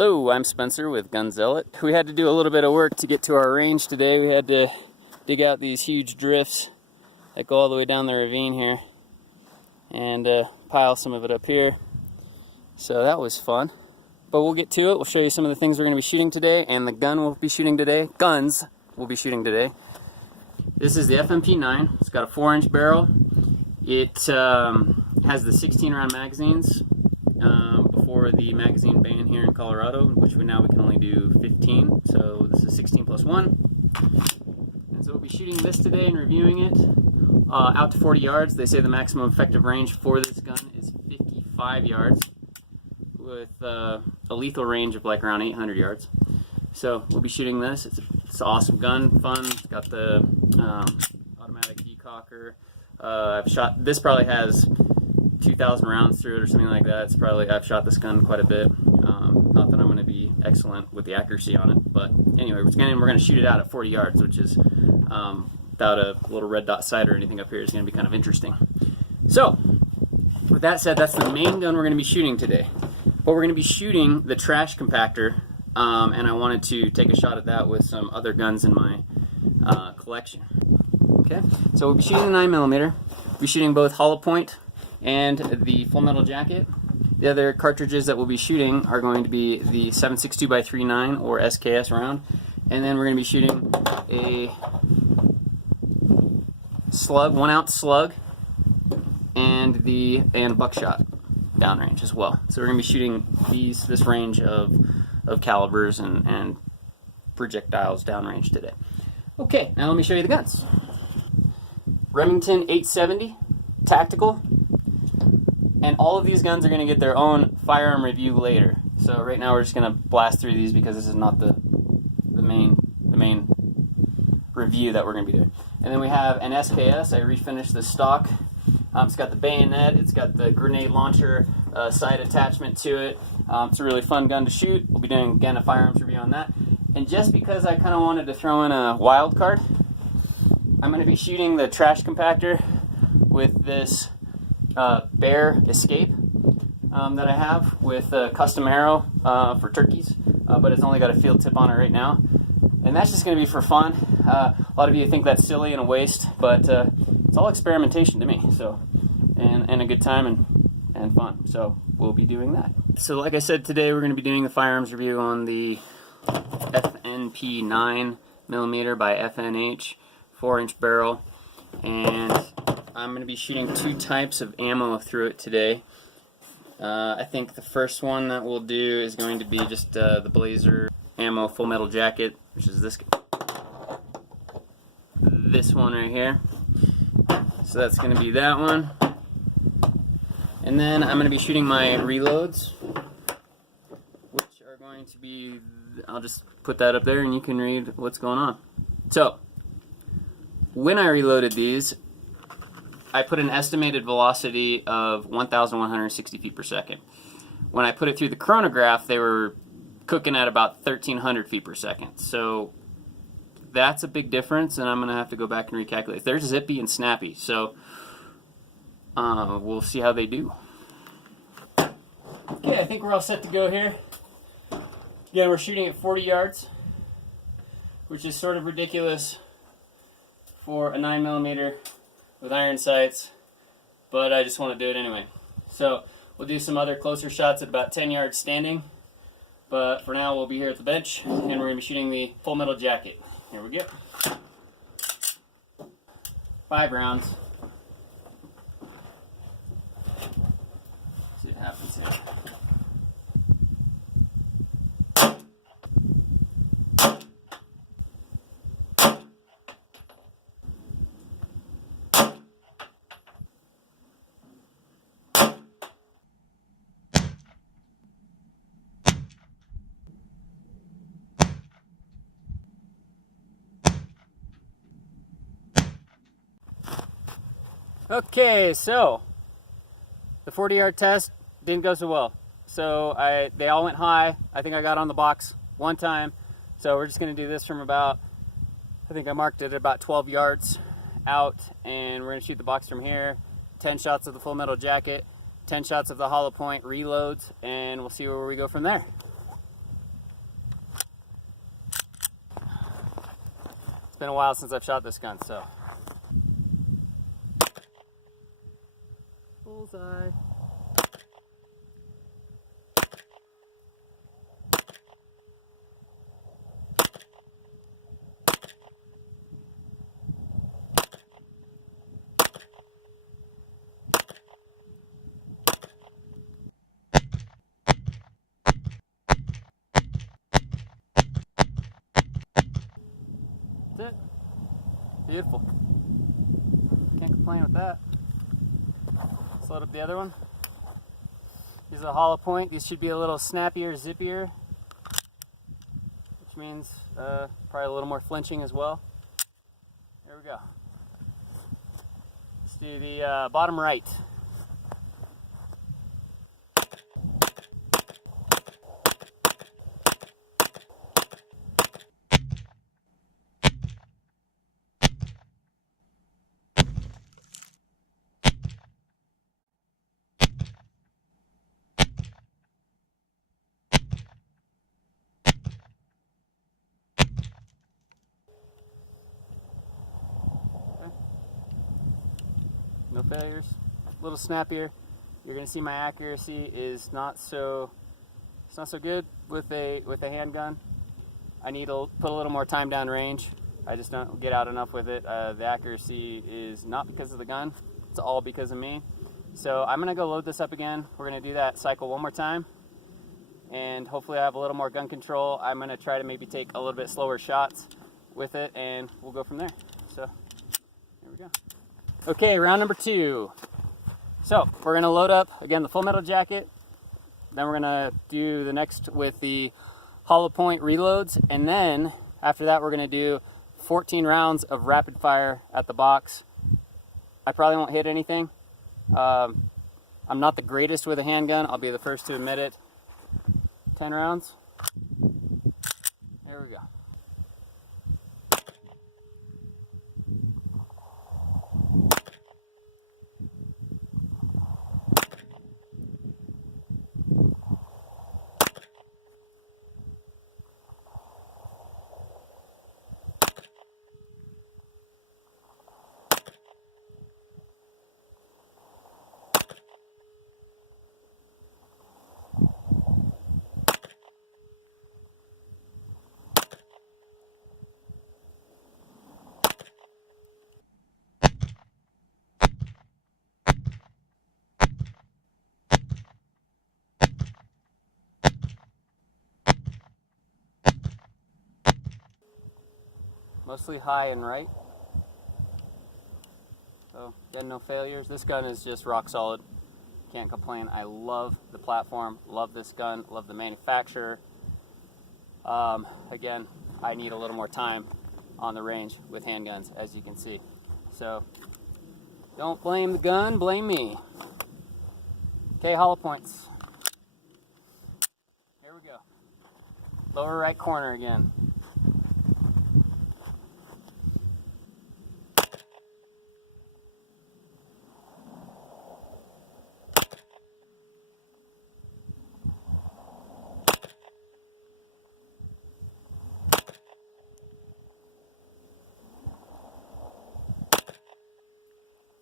Hello, I'm Spencer with Gun Zealot. We had to do a little bit of work to get to our range today. We had to dig out these huge drifts that go all the way down the ravine here and pile some of it up here. So that was fun. But we'll get to it. We'll show you some of the things we're going to be shooting today and the gun we'll be shooting today. Guns we'll be shooting today. This is the FNP 9. It's got a 4-inch barrel. It has the 16 round magazines. Before the magazine ban here in Colorado, which now we can only do 15, so this is 16 plus 1. And so we'll be shooting this today and reviewing it out to 40 yards. They say the maximum effective range for this gun is 55 yards with a lethal range of like around 800 yards. So we'll be shooting this. It's an awesome gun, fun. It's got the automatic decocker. I've shot, this probably has 2,000 rounds through it or something like that. It's probably, I've shot this gun quite a bit. Not that I'm going to be excellent with the accuracy on it, but anyway, we're going to shoot it out at 40 yards, which is without a little red dot sight or anything up here is going to be kind of interesting. So, with that said, that's the main gun we're going to be shooting today. But we're going to be shooting the trash compactor, and I wanted to take a shot at that with some other guns in my collection. Okay, so we'll be shooting the 9mm. We'll be shooting both hollow point and the full metal jacket. The other cartridges that we'll be shooting are going to be the 7.62x39 or SKS round, and then we're going to be shooting a slug, 1 ounce slug, and buckshot downrange as well. So we're going to be shooting this range of calibers and projectiles downrange today. Okay, now let me show you the guns. Remington 870 tactical. And all of these guns are going to get their own firearm review later. So right now we're just going to blast through these because this is not the main review that we're going to be doing. And then we have an SKS. I refinished the stock. It's got the bayonet. It's got the grenade launcher side attachment to it. It's a really fun gun to shoot. We'll be doing, again, a firearms review on that. And just because I kind of wanted to throw in a wild card, I'm going to be shooting the trash compactor with this Bear Escape that I have with a custom arrow for turkeys, but it's only got a field tip on it right now, and that's just going to be for fun. A lot of you think that's silly and a waste, but it's all experimentation to me. So, and a good time and fun. So we'll be doing that. So like I said, today we're going to be doing the firearms review on the FNP 9mm by FNH 4-inch barrel, and I'm going to be shooting 2 types of ammo through it today. I think the first one that we'll do is going to be just the Blazer ammo full metal jacket, which is this one right here. So that's going to be that one. And then I'm going to be shooting my reloads, which are going to be, I'll just put that up there and you can read what's going on. So, when I reloaded these, I put an estimated velocity of 1,160 feet per second. When I put it through the chronograph, they were cooking at about 1,300 feet per second. So that's a big difference, and I'm going to have to go back and recalculate. They're zippy and snappy, so we'll see how they do. Okay, I think we're all set to go here. Again, we're shooting at 40 yards, which is sort of ridiculous for a 9mm. With iron sights, but I just want to do it anyway. So we'll do some other closer shots at about 10 yards standing, but for now we'll be here at the bench and we're going to be shooting the full metal jacket. Here we go. 5 rounds. See what happens here. Okay, so the 40-yard test didn't go so well. So they all went high. I think I got on the box one time. So we're just going to do this from about, I think I marked it at about 12 yards out, and we're going to shoot the box from here. 10 shots of the full metal jacket, 10 shots of the hollow point reloads, and we'll see where we go from there. It's been a while since I've shot this gun, so. Bullseye. That's it. Beautiful. Can't complain with that. Let's load up the other one. These are the hollow point. These should be a little snappier, zippier, which means probably a little more flinching as well. There we go. Let's do the bottom right. No failures. A little snappier. You're going to see my accuracy is not so good with a handgun. I need to put a little more time down range. I just don't get out enough with it. The accuracy is not because of the gun. It's all because of me. So I'm going to go load this up again. We're going to do that cycle one more time. And hopefully I have a little more gun control. I'm going to try to maybe take a little bit slower shots with it, and we'll go from there. So there we go. Okay, round number 2. So we're going to load up, again, the full metal jacket. Then we're going to do the next with the hollow point reloads. And then after that, we're going to do 14 rounds of rapid fire at the box. I probably won't hit anything. I'm not the greatest with a handgun. I'll be the first to admit it. 10 rounds. There we go. Mostly high and right. So, again, no failures. This gun is just rock solid. Can't complain. I love the platform, love this gun, love the manufacturer. Again, I need a little more time on the range with handguns, as you can see. So, don't blame the gun, blame me. Okay, hollow points. Here we go. Lower right corner again.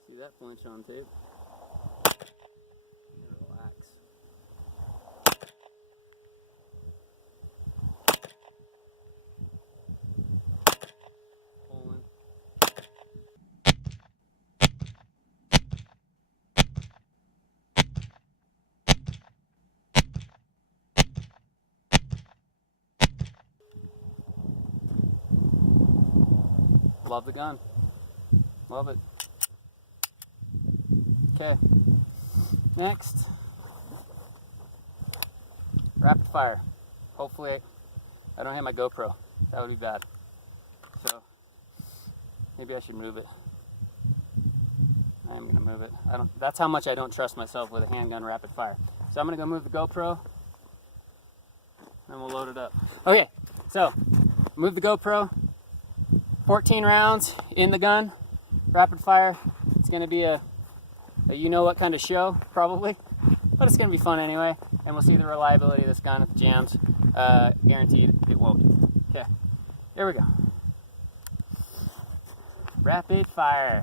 See that flinch on tape? Relax. Pulling. Love the gun. Love it. Okay, next, rapid fire. Hopefully I don't hit my GoPro. That would be bad. So maybe I should move it. I am going to move it. That's how much I don't trust myself with a handgun rapid fire. So I'm going to go move the GoPro, and we'll load it up. Okay, so move the GoPro. 14 rounds in the gun, rapid fire. It's going to be a you know what kind of show, probably, but it's going to be fun anyway, and we'll see the reliability of this gun if it jams. Guaranteed it won't. Okay, here we go. Rapid fire.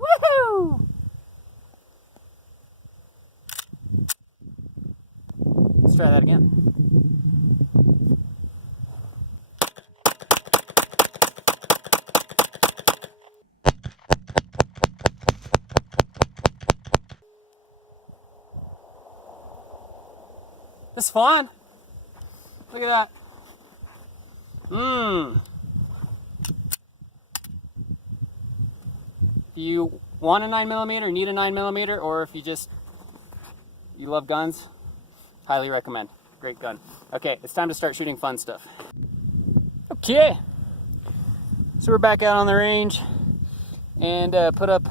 Woohoo! Let's try that again. This is fun. Look at that. If you want a 9mm, need a 9mm, or if you love guns, highly recommend. Great gun. Okay, it's time to start shooting fun stuff. Okay, so we're back out on the range and put up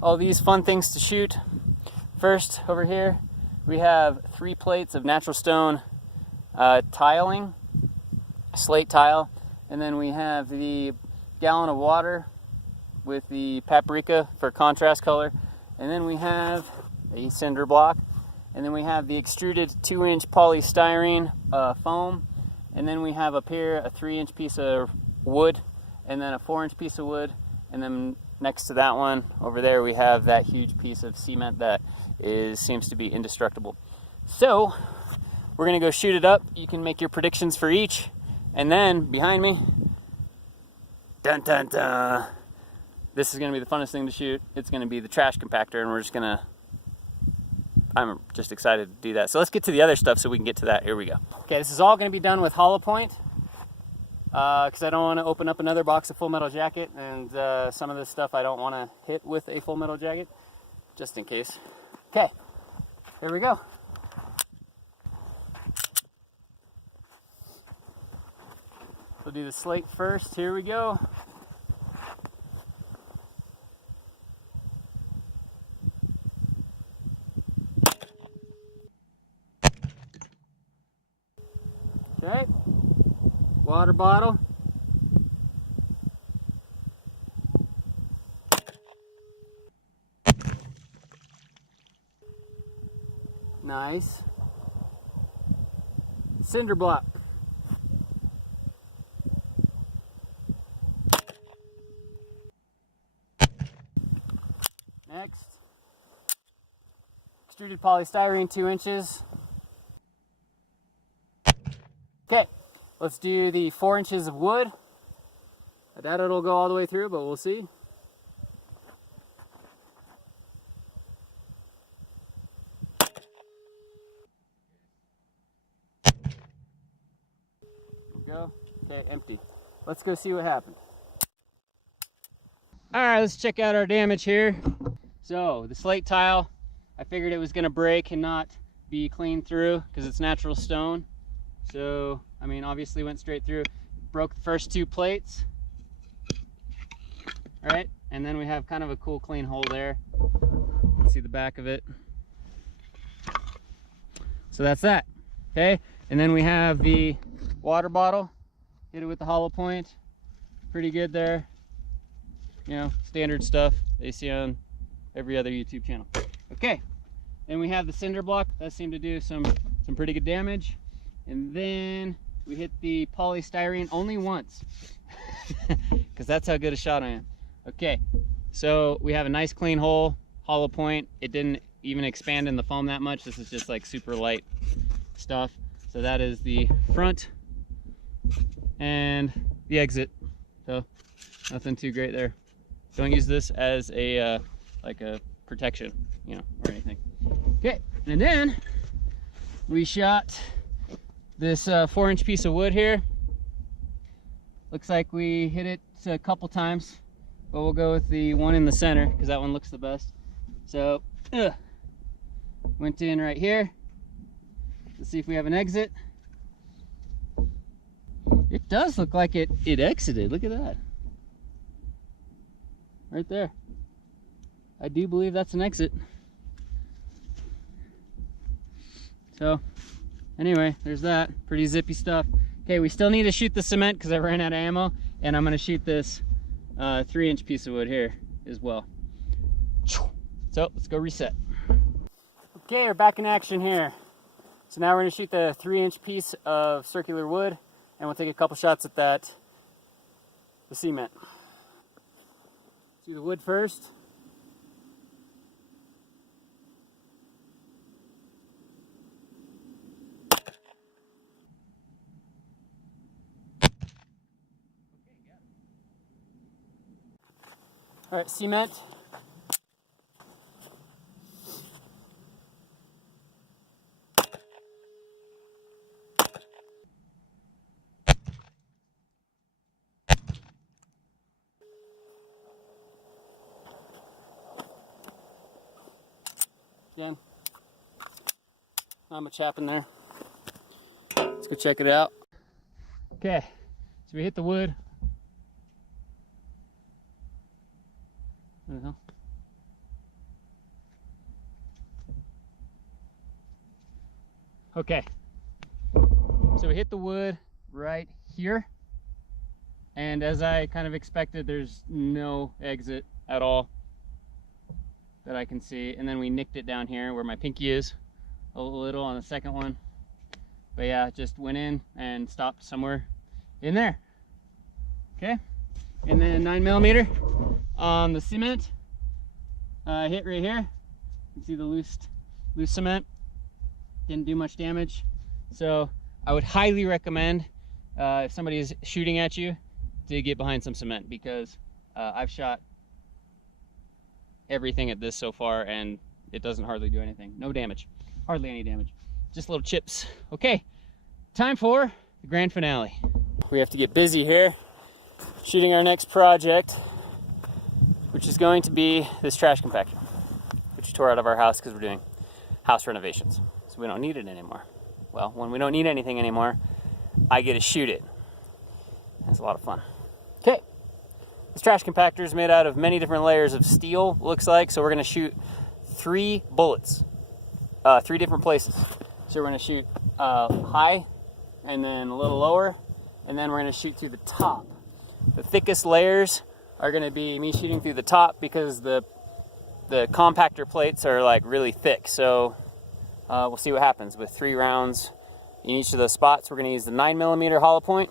all these fun things to shoot. First, over here, we have 3 plates of natural stone tiling, slate tile, and then we have the gallon of water with the paprika for contrast color, and then we have a cinder block, and then we have the extruded 2-inch polystyrene foam, and then we have up here a 3-inch piece of wood, and then a 4-inch piece of wood, and then next to that one over there we have that huge piece of cement that seems to be indestructible. So we're gonna go shoot it up. You can make your predictions for each, and then behind me, dun dun dun, this is gonna be the funnest thing to shoot. It's gonna be the trash compactor, and I'm just excited to do that. So let's get to the other stuff so we can get to that. Here we go. Okay, this is all gonna be done with hollow point, because I don't want to open up another box of Full Metal Jacket, and some of this stuff I don't want to hit with a Full Metal Jacket, just in case. Okay, here we go. We'll do the slate first. Here we go. Okay, water bottle. Nice. Cinder block. Next, extruded polystyrene 2 inches. Okay, let's do the 4 inches of wood. I doubt it'll go all the way through, but we'll see. Go. Okay, empty. Let's go see what happens. Alright, let's check out our damage here. So, the slate tile, I figured it was going to break and not be clean through because it's natural stone. So, I mean, obviously went straight through. Broke the first 2 plates. Alright, and then we have kind of a cool clean hole there. See the back of it. So that's that. Okay, and then we have the water bottle. Hit it with the hollow point. Pretty good there. You know, standard stuff that you see on every other YouTube channel. Okay, and we have the cinder block. That seemed to do some pretty good damage. And then we hit the polystyrene only once, because that's how good a shot I am. Okay, so we have a nice clean hole, hollow point. It didn't even expand in the foam that much. This is just like super light stuff. So that is the front and the exit. So nothing too great there. Don't use this as a like a protection, you know, or anything. Okay, and then we shot this 4-inch piece of wood here. Looks like we hit it a couple times, but we'll go with the one in the center because that one looks the best. So went in right here. Let's see if we have an exit. It does look like it exited. Look at that. Right there. I do believe that's an exit. So anyway, there's that. Pretty zippy stuff. Okay, we still need to shoot the cement because I ran out of ammo, and I'm going to shoot this 3-inch piece of wood here as well. So let's go reset. Okay, we're back in action here. So now we're going to shoot the 3-inch piece of circular wood, and we'll take a couple shots at that the cement. Do the wood first. All right, cement. Again, not much happened there. Let's go check it out. Okay, so we hit the wood. Okay, so we hit the wood right here, and as I kind of expected, there's no exit at all that I can see. And then we nicked it down here where my pinky is a little on the second one, but yeah, it just went in and stopped somewhere in there. Okay, and then 9mm on the cement, hit right here. You can see the loose cement. Didn't do much damage. So I would highly recommend, if somebody is shooting at you, to get behind some cement, because I've shot everything at this so far and it doesn't hardly do anything. No damage, hardly any damage, just little chips. Okay, time for the grand finale. We have to get busy here shooting our next project, which is going to be this trash compactor, which we tore out of our house because we're doing house renovations. So we don't need it anymore. Well, when we don't need anything anymore, I get to shoot it. That's a lot of fun. Okay, this trash compactor is made out of many different layers of steel, looks like. So we're gonna shoot 3 bullets, 3 different places. So we're gonna shoot high, and then a little lower, and then we're gonna shoot through the top. The thickest layers are gonna be me shooting through the top, because the compactor plates are like really thick. So we'll see what happens with 3 rounds in each of those spots. We're going to use the 9mm hollow point,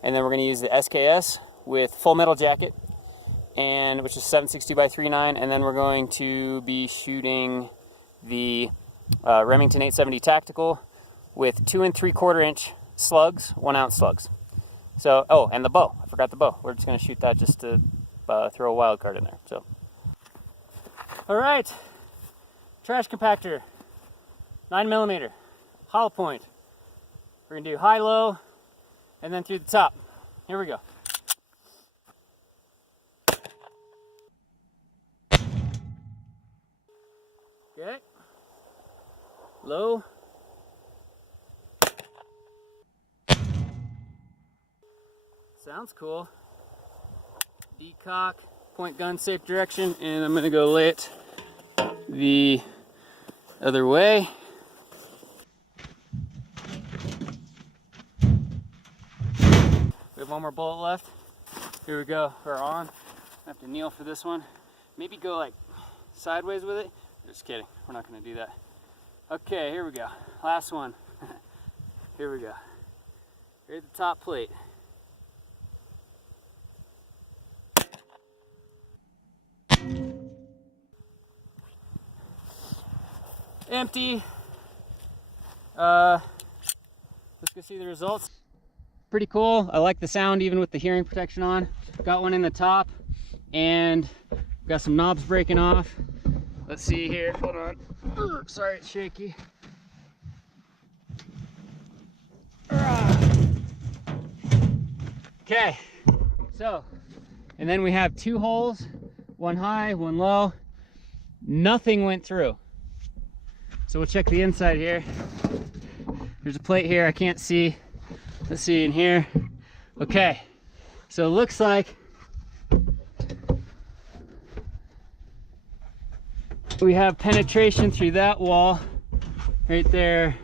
and then we're going to use the SKS with full metal jacket, and which is 7.62x3.9, and then we're going to be shooting the Remington 870 tactical with 2 3/4 inch slugs, 1 ounce slugs. So, oh, and the bow. I forgot the bow. We're just going to shoot that just to throw a wild card in there. So, all right, trash compactor. 9mm, hollow point. We're gonna do high, low, and then through the top. Here we go. Okay. Low. Sounds cool. Decock, point gun safe direction, and I'm gonna go lay it the other way. We have 1 more bullet left. Here we go. We're on. I have to kneel for this one. Maybe go like sideways with it. Just kidding. We're not going to do that. Okay, here we go. Last one. Here we go. Here's the top plate. Empty. Let's go see the results. Pretty cool. I like the sound even with the hearing protection on. Got one in the top, and got some knobs breaking off. Let's see here. Hold on. Sorry, it's shaky. Okay, so, and then we have 2 holes, 1 high, 1 low. Nothing went through. So we'll check the inside here. There's a plate here I can't see. Let's see in here. Okay, so it looks like we have penetration through that wall right there,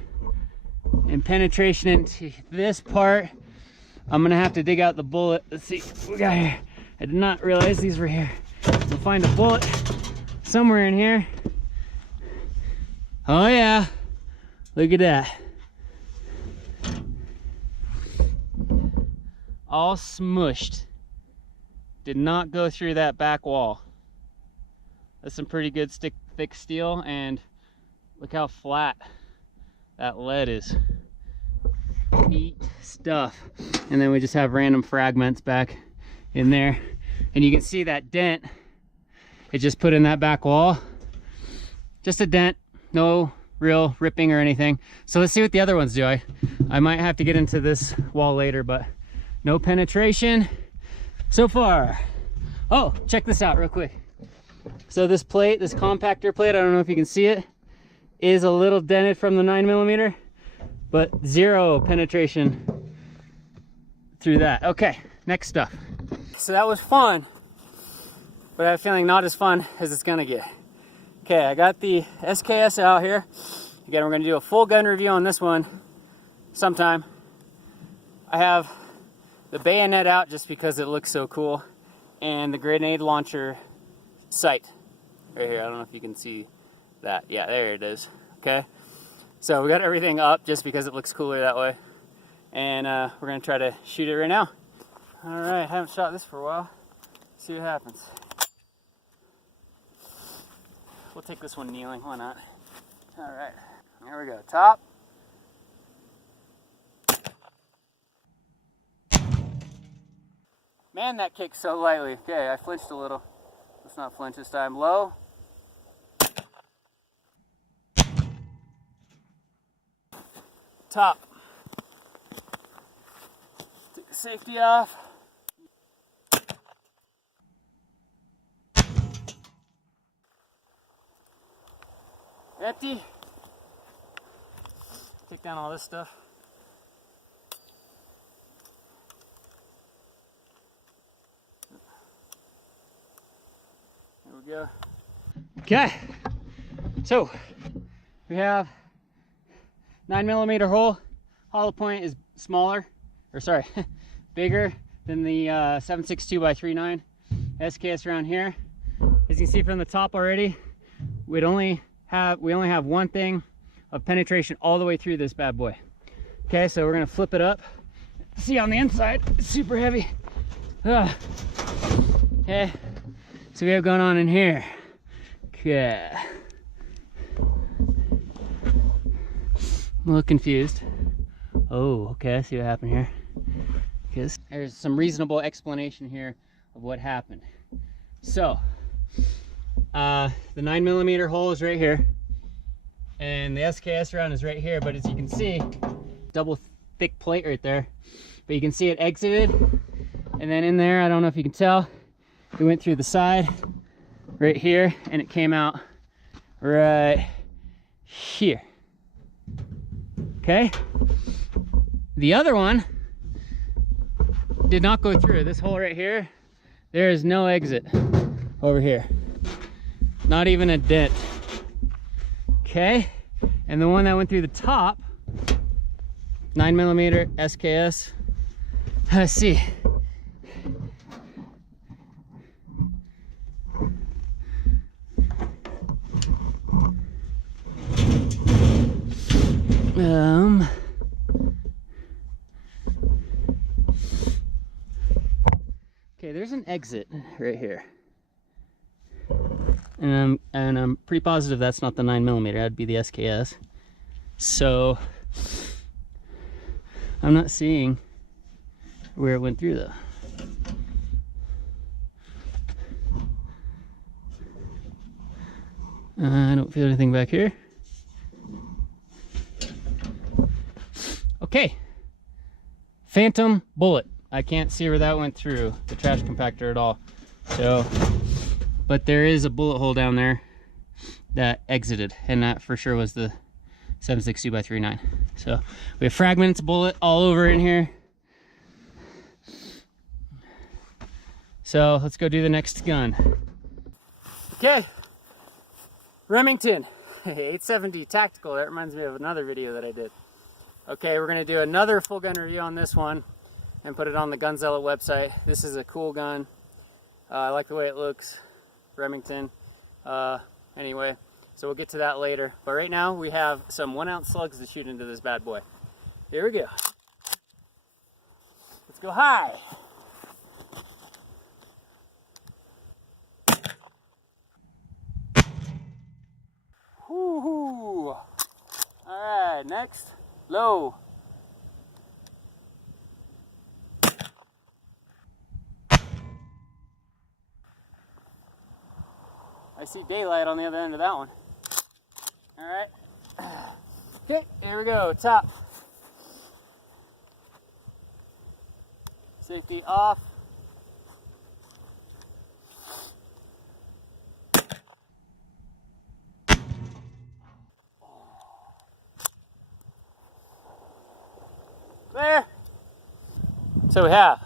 and penetration into this part. I'm gonna have to dig out the bullet. Let's see what we got here. I did not realize these were here. We'll find a bullet somewhere in here. Oh yeah, look at that. All smushed. did not go through that back wall. That's some pretty good thick steel, and look how flat that lead is. Neat stuff. And then we just have random fragments back in there, and you can see that dent it just put in that back wall. Just a dent, no real ripping or anything. So let's see what the other ones do. I might have to get into this wall later, but no penetration so far. Oh, check this out real quick. So this plate, this compactor plate, I don't know if you can see it, is a little dented from the 9mm, but zero penetration through that. Okay, next stuff. So that was fun, but I have a feeling not as fun as it's gonna get. Okay, I got the SKS out here. Again, we're gonna do a full gun review on this one sometime. I have the bayonet out just because it looks so cool, and the grenade launcher sight right here. I don't know if you can see that. Yeah, there it is. Okay, so we got everything up just because it looks cooler that way, and we're gonna try to shoot it right now. All right, haven't shot this for a while. See what happens. We'll take this one kneeling, why not? All right, here we go. Top. Man, that kicked so lightly. Okay, I flinched a little. Let's not flinch this time. Low. Top. Take the safety off. Empty. Take down all this stuff. There we go. Okay, so we have 9mm hole. Hollow point is smaller, or sorry, bigger than the 7.62 by 3.9 SKS around here. As you can see from the top already, we only have one thing of penetration all the way through this bad boy. Okay, so we're gonna flip it up. See, on the inside, it's super heavy. Okay, so we have going on in here. Okay. I'm a little confused. Oh, okay, I see what happened here. Because there's some reasonable explanation here of what happened. So, the 9mm hole is right here, and the SKS round is right here, but as you can see, double thick plate right there, but you can see it exited, and then in there, I don't know if you can tell, it went through the side right here, and it came out right here. Okay, the other one did not go through this hole right here. There is no exit over here, not even a dent. Okay, and the one that went through the top, 9mm SKS, let's see. Okay, there's an exit right here, and I'm pretty positive that's not the 9mm. That'd be the SKS. So I'm not seeing where it went through though. I don't feel anything back here. Okay, phantom bullet. I can't see where that went through the trash compactor at all. So, but there is a bullet hole down there that exited, and that for sure was the 7.62 by 3.9. So we have fragments of bullet all over in here. So let's go do the next gun. Okay, Remington 870 tactical. That reminds me of another video that I did. Okay, we're gonna do another full gun review on this one and put it on the Gun Zealot website. This is a cool gun. I like the way it looks. Remington. Anyway, so we'll get to that later. But right now we have some 1-ounce slugs to shoot into this bad boy. Here we go. Let's go high. Woohoo! Alright, next, low. I see daylight on the other end of that one. Alright. Okay, here we go, top. Safety off. There. So we have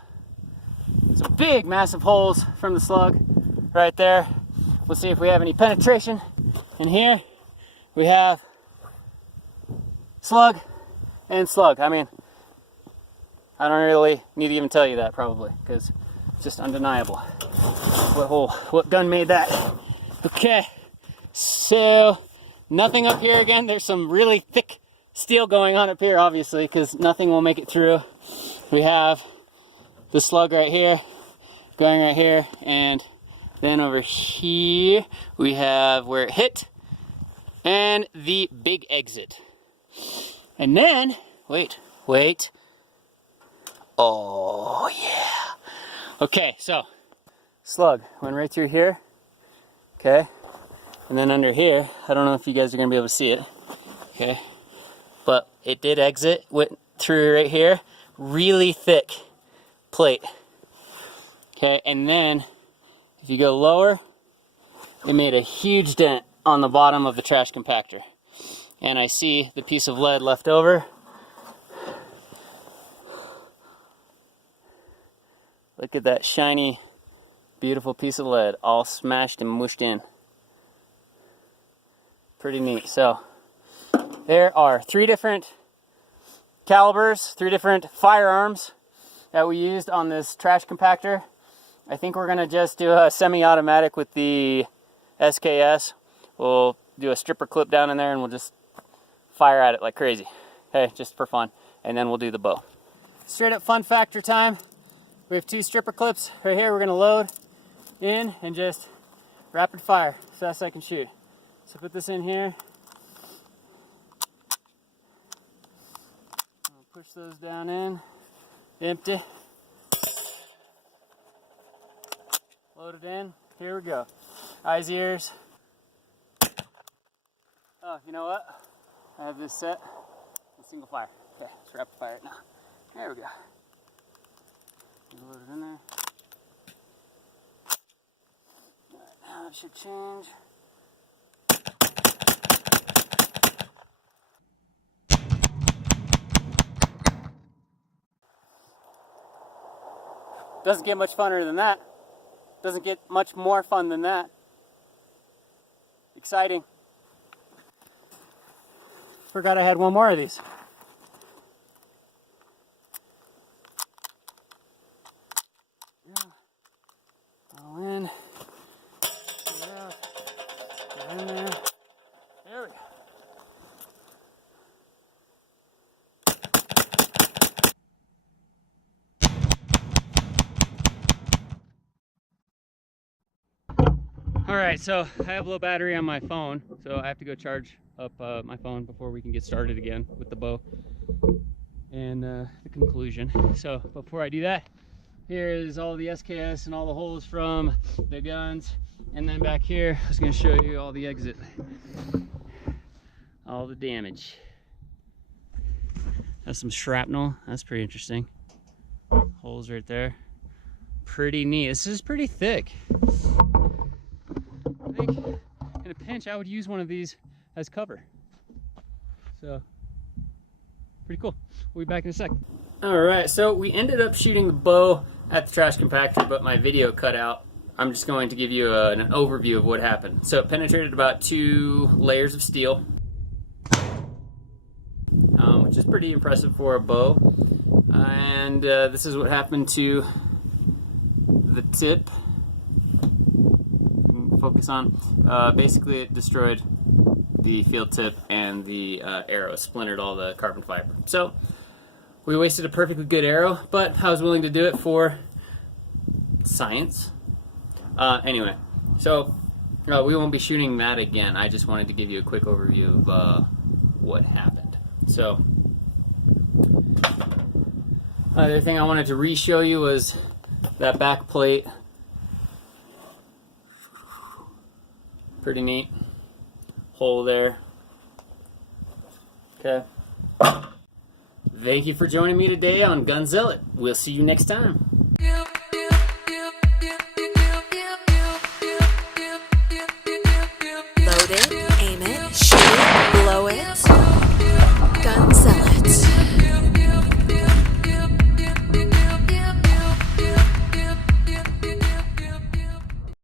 some big, massive holes from the slug right there. We'll see if we have any penetration in here. We have slug and slug. I mean, I don't really need to even tell you that probably, because it's just undeniable. What gun made that? Okay, so nothing up here again. There's some really thick steel going on up here, obviously, because nothing will make it through. We have the slug right here, going right here, and then over here we have where it hit, and the big exit. And then, wait. Oh, yeah. Okay, so, slug went right through here, okay? And then under here, I don't know if you guys are gonna be able to see it, okay? But it did exit, went through right here, really thick plate. Okay, and then if you go lower, it made a huge dent on the bottom of the trash compactor. And I see the piece of lead left over. Look at that shiny, beautiful piece of lead, all smashed and mushed in. Pretty neat. So there are 3 different calibers, 3 different firearms that we used on this trash compactor. I think we're gonna just do a semi-automatic with the SKS. We'll do a stripper clip down in there and we'll just fire at it like crazy. Okay, just for fun. And then we'll do the bow. Straight up fun factor time. We have 2 stripper clips right here. We're gonna load in and just rapid fire as fast as I can shoot. So put this in here. I'll push those down in. Empty. Load it in. Here we go. Eyes, ears. Oh, you know what? I have this set with single fire. Okay, let's rapid fire it now. There we go. Load it in there. Alright, now it should change. Doesn't get much funner than that. Doesn't get much more fun than that. Exciting. Forgot I had one more of these. All in. Get it out. Get in there. There we go. Alright, so I have low battery on my phone, so I have to go charge up my phone before we can get started again with the bow and the conclusion. So before I do that, here is all the SKS and all the holes from the guns, and then back here I was going to show you all the exit, all the damage. That's some shrapnel. That's pretty interesting. Holes right there. Pretty neat. This is pretty thick. I think in a pinch I would use one of these as cover. So pretty cool. We'll be back in a sec. Alright, so we ended up shooting the bow at the trash compactor, but my video cut out. I'm just going to give you an overview of what happened. So it penetrated about 2 layers of steel, which is pretty impressive for a bow. And this is what happened to the tip. Focus on. Basically it destroyed the field tip and the arrow, splintered all the carbon fiber. So we wasted a perfectly good arrow, but I was willing to do it for science. Anyway, so We won't be shooting that again. I just wanted to give you a quick overview of what happened. So, other thing I wanted to re-show you was that back plate. Pretty neat. Hole there. Okay. Thank you for joining me today on Gunzilla. We'll see you next time.